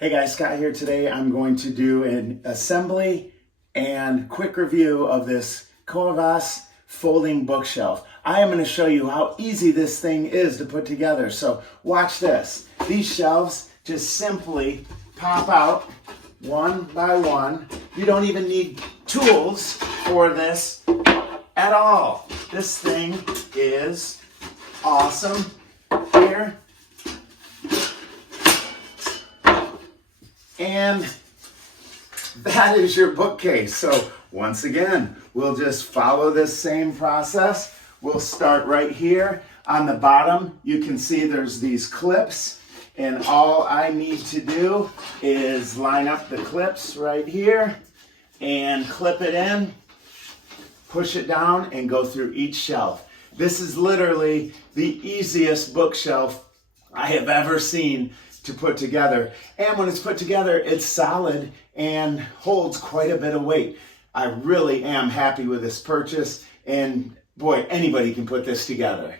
Hey guys, Scott here. Today I'm going to do an assembly and quick review of this Coavas Folding Bookshelf. I am going to show you how easy this thing is to put together. So watch this. These shelves just simply pop out one by one. You don't even need tools for this at all. This thing is awesome. Here. And that is your bookcase. So once again, we'll just follow this same process. We'll start right here. On the bottom, you can see there's these clips, and all I need to do is line up the clips right here and clip it in, push it down, and go through each shelf. This is literally the easiest bookshelf I have ever seen to put together. And when it's put together, it's solid and holds quite a bit of weight. I really am happy with this purchase, and boy, anybody can put this together.